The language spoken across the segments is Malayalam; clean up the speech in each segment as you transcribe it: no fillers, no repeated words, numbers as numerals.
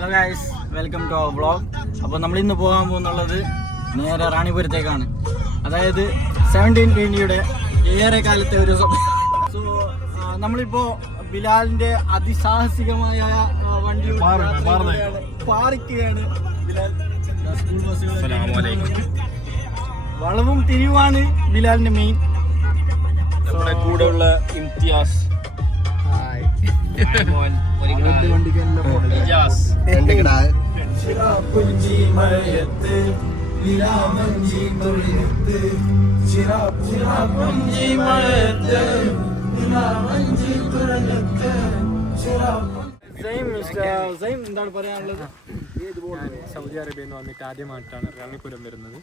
Hello guys, welcome to our vlog. അപ്പോൾ നമ്മളിന്ന് പോകാൻ പോകുന്നുള്ളത് നേരെ റാണിപുരത്തേക്കാണ്. അതായത് 1720 ഏറെ കാലത്തെ ഒരു സോ നമ്മളിപ്പോൾ ബിലാലിൻ്റെ അതിസാഹസികമായ വണ്ടി പാർക്കുകയാണ്. ബിലാൽ സ്കൂൾ ബസ്സുകൾ വളവും തിരിവാണ് ബിലാലിൻ്റെ മെയിൻ. നമ്മുടെ കൂടെയുള്ള ഇംതിയാസ്, എന്താണ് പറയാനുള്ളത്? സൗദി അറേബ്യയിൽ നിന്ന് വന്നിട്ട് ആദ്യമായിട്ടാണ് റാണിപുരം വരുന്നത്.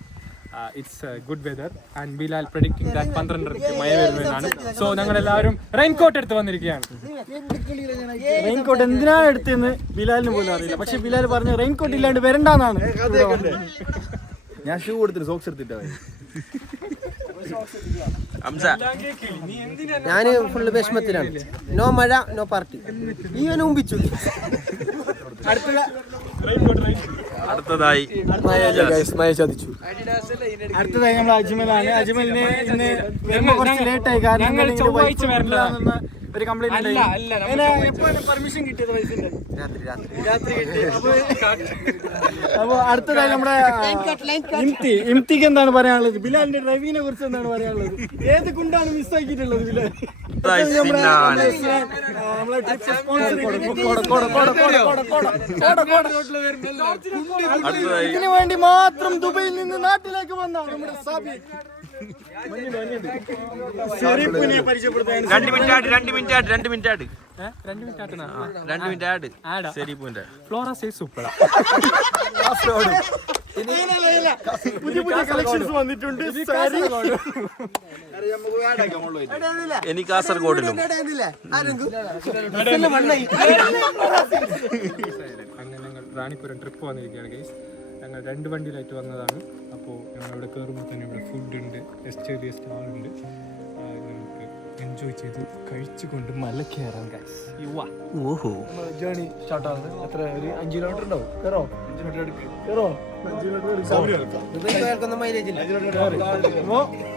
It's good weather and Bilal predicting that 12:30 മഴ വരുന്നതാണ്. സോ ഞങ്ങൾ എല്ലാവരും റെയിൻകോട്ട് എടുത്ത് വന്നിരിക്കുകയാണ്. റെയിൻകോട്ട് എന്തിനാണ് എടുത്തെന്ന് ബിലാലിന് പോലും അറിയില്ല. പക്ഷെ ബിലാൽ പറഞ്ഞു റെയിൻകോട്ട് ഇല്ലാണ്ട് വരണ്ടെന്നാണ്. ഞാൻ ഷൂ കൊടുത്തിട്ട് സോക്സ് എടുത്തിട്ടാ. ഞാന് ഫുള്ള് വിഷമത്തിലാണ്. നോ മഴ നോ പാർട്ടി. ഈവൻ ഉമ്പിച്ചു. അടുത്തതായി അടുത്തതായി നമ്മൾ അജ്മലാണ്. അജ്മലിന് ഇന്ന് വരുമ്പോ കുറച്ച് ലേറ്റ് ആയി. കാരണം ഒരു കംപ്ലൈന്റ് പെർമിഷൻ കിട്ടിയത് വയസ്സിന്റെ രാത്രി കിട്ടി. അപ്പൊ അടുത്തതായി നമ്മുടെ ഇംതിക്ക് എന്താണ് പറയാനുള്ളത്? ബിലാലിന്റെ ഡ്രൈവിങ്ങിനെ കുറിച്ച് എന്താണ് പറയാനുള്ളത്? ഏത് കുണ്ടാണ് മിസ്സാക്കിയിട്ടുള്ളത് ബിലാൽ? ഇതിനു വേണ്ടി മാത്രം ദുബൈയിൽ നിന്ന് നാട്ടിലേക്ക് വന്ന നമ്മുടെ സാബി പരിചയപ്പെടുത്താൻ 2 മിനിറ്റ് ഫ്ലോറ സേ സൂപ്പർ. പുതിയ പുതിയ കളക്ഷൻസ് വന്നിട്ടുണ്ട്. എനിക്ക് കാസർഗോഡിലും അങ്ങനെ ഞങ്ങൾ റാണിപുരം ട്രിപ്പ് വന്നിരിക്കുകയാണ് ഗൈസ്. ഞങ്ങൾ 2 വണ്ടിയിലായിട്ട് വന്നതാണ്. അപ്പോൾ ഞങ്ങൾ ഇവിടെ കയറുമ്പോൾ തന്നെ ഇവിടെ ഫുഡ് ഉണ്ട്, ചെറിയ സ്റ്റാളുണ്ട്. നമുക്ക് എൻജോയ് ചെയ്ത് കഴിച്ചുകൊണ്ട് മല കയറാം ഗൈസ്. ഓഹോ, ജേണി സ്റ്റാർട്ട് ആവുന്നത് എത്ര? ഒരു 5 കിലോമീറ്റർ ഉണ്ടാവും. കയറോ? 5 കിലോമീറ്റർ എടുക്കും. കയറോ? 5 കിലോമീറ്റർ മൈലേജ് ഇല്ല.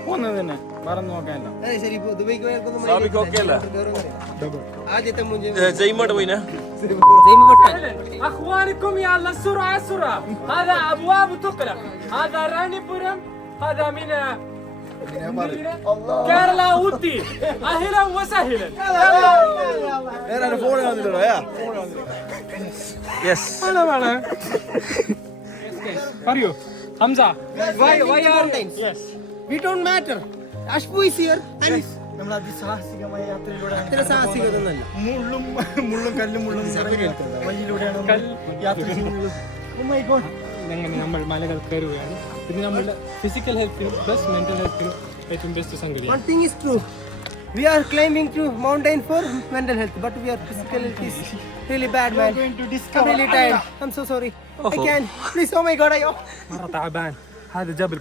പോകുന്നത് തന്നെ മറന്നു നോക്കാനല്ല. ശരി, ദുബൈക്ക് ആദ്യത്തെ ജയ്മോട്ട് പോയിനാ. أخوانكم يلا السرعة السرعة. هذا أبواب تقلع. هذا رانيبورم. هذا من كيرلا أوتي. أهلا وسهلا. Yes. هلا هلا. പറയൂ Hamza. Why mountains? Yes. We don't matter. Ashbu is here. നമ്മൾ അതിസാഹസികമായ യാത്രയിലൂടെയാണ്. സാഹസികതൊന്നല്ല. മുള്ളും കല്ലും വഴിയിലൂടെയാണ് യാത്ര ചെയ്യുന്നത്. അങ്ങനെ നമ്മൾ മലകൾ കയറുകയാണ്. ഇത് നമ്മുടെ ഫിസിക്കൽ ഹെൽത്തിനും പ്ലസ് മെന്റൽ ഹെൽത്തിനും ഏറ്റവും ബെസ്റ്റ് സംഗതിയാണ്. One thing is true. We are climbing to mountain for mental health, but we are physical health is really bad, man. I'm really tired. I'm so sorry. I can't. Please, oh my God, مرة تعبان. هذا جبل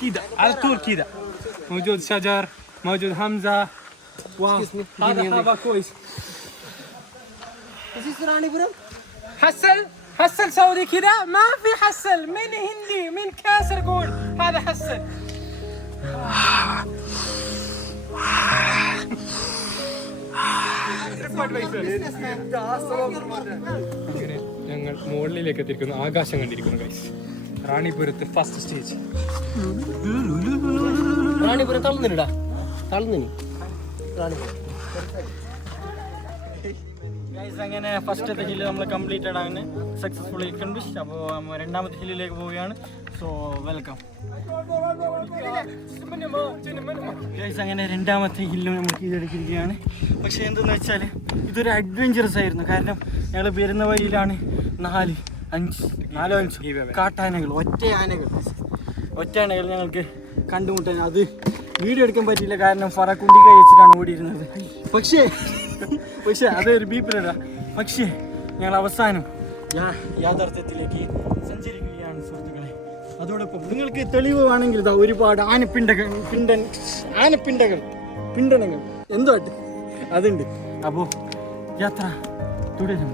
كده على طول كده. موجود شجر، موجود همزة. واو. هذا هذا كويس. This is Ranipuram. حسل سعودي كده ما في حسل. من هندي من كاسرقول. هذا حسل. ഞങ്ങൾ മുകളിലേക്ക് എത്തിയിരിക്കുന്നു. ആകാശം കണ്ടിരിക്കുന്നു ഗൈസ്. റാണിപുരത്ത് ഫസ്റ്റ് സ്റ്റേജ്. റാണിപുരം തള്ളുന്നില്ലടാ, തള്ളുന്നിനി റാണിപുരം. അങ്ങനെ ഫസ്റ്റത്തെ ഹില്ല് നമ്മൾ കംപ്ലീറ്റഡ് ആണ്, സക്സസ്ഫുള്ളി കംപ്ലീറ്റ്. അപ്പോൾ രണ്ടാമത്തെ ഹില്ലിലേക്ക് പോവുകയാണ്. So welcome guys. അങ്ങനെ രണ്ടാമത്തെ ഹില്ലും നമ്മൾ കീഴടക്കിയിരിക്കുകയാണ്. പക്ഷേ എന്തെന്ന് വെച്ചാൽ ഇതൊരു അഡ്വഞ്ചറസ് ആയിരുന്നു. കാരണം ഞങ്ങൾ വരുന്ന വഴിയിലാണ് 4-5 കാട്ടാനകൾ, ഒറ്റ ആനകൾ ഞങ്ങൾക്ക് കണ്ടുമുട്ടാൻ. അത് വീഡിയോ എടുക്കാൻ പറ്റിയില്ല, കാരണം ഫറ കുണ്ടി കഴിച്ചിട്ടാണ് ഓടിയിരുന്നത്. പക്ഷേ അതൊരു ബീപ്പിലല്ല. പക്ഷേ ഞങ്ങൾ അവസാനം യാഥാർത്ഥ്യത്തിലേക്ക് സഞ്ചരിക്കുകയാണ് സുഹൃത്തുക്കളെ. അതോടൊപ്പം നിങ്ങൾക്ക് തെളിവ് വേണമെങ്കിൽ ഇതാ ഒരുപാട് പിണ്ടനങ്ങൾ എന്തോ അതുണ്ട്. അപ്പോൾ യാത്ര തുടരും.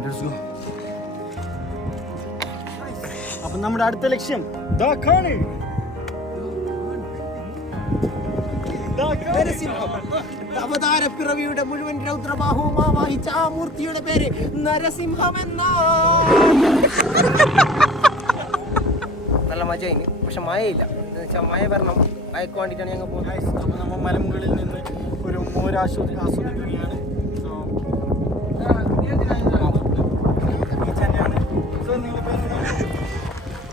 അപ്പൊ നമ്മുടെ അടുത്ത ലക്ഷ്യം ദാഖാണ്. അവതാരപ്പിറവിയുടെ മുഴുവൻ രൗദ്രബാഹുവും ആവാഹിച്ച ആ മൂർത്തിയുടെ പേര് നരസിംഹമെന്ന. നല്ല മജയിന്, പക്ഷെ മഴയില്ല. മഴ വരണം, മഴക്ക് വേണ്ടിയിട്ടാണ് ഞങ്ങൾ പോകുന്നത്. അപ്പൊ നമ്മൾ മലമുകളിൽ നിന്ന് ഒരു മോര് ആസ്വദിക്കുകയാണ്.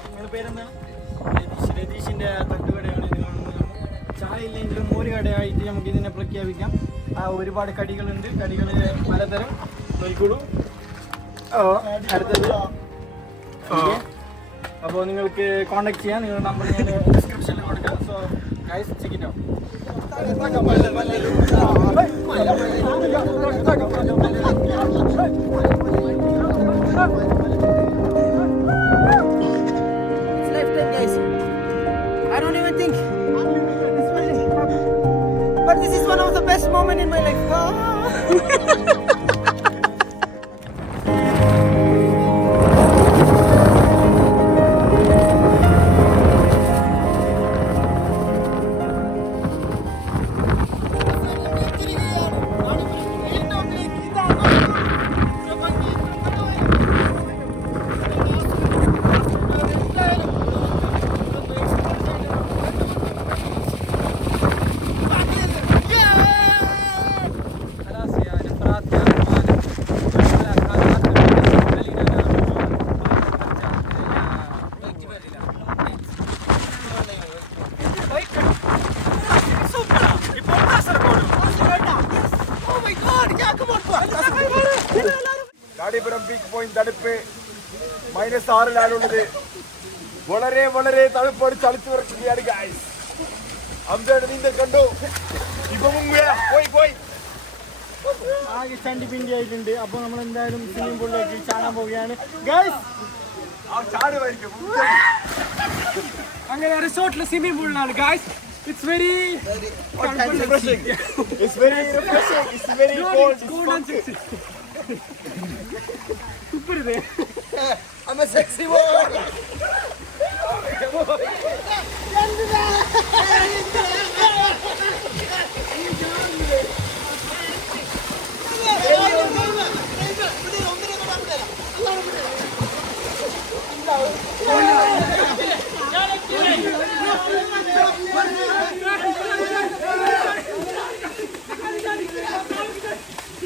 നിങ്ങളുടെ പേരെന്താണ്? രതീഷിന്റെ തട്ടുകടയാണ് ഇത് കാണുന്നത്. ചായ ഇല്ലെങ്കിലും മോര് കടയായിട്ട് നമുക്ക് ഇതിനെ പ്രഖ്യാപിക്കാം. ഒരുപാട് കടികളുണ്ട്, കടികൾ പലതരം. നോക്കിക്കോളൂ. അടുത്തത് അപ്പോൾ നിങ്ങൾക്ക് കോൺടാക്ട് ചെയ്യാം. നിങ്ങളുടെ നമ്പർ ഞാൻ ഡിസ്ക്രിപ്ഷനിൽ കൊടുക്കാം. So guys check it out. But this is one of the best moments in my life. കാടിപ്പുറം പീക്ക് പോയിന്റ് തണുപ്പ് -6 വളരെ വളരെ തണുപ്പോട് ചളിച്ചു വിറക്കുകയാണ് ഗൈസ്. അമ്പയുടെ നീന്തൽ കണ്ടു. ഇപ്പൊ പോയി ആകെ ചണ്ടി പിണ്ടി ആയിട്ടുണ്ട്. അപ്പോൾ നമ്മൾ എന്തായാലും സ്വിമ്മിംഗ് പൂളിലേക്ക് ചാടാൻ പോവുകയാണ് ഗൈസ്. അങ്ങനെ റിസോർട്ടിലെ സ്വിമ്മിംഗ് പൂളിലാണ് guys. It's very refreshing. It's very refreshing. It's very cold and sexy. super ಇದೆ. I'm a sexy boy.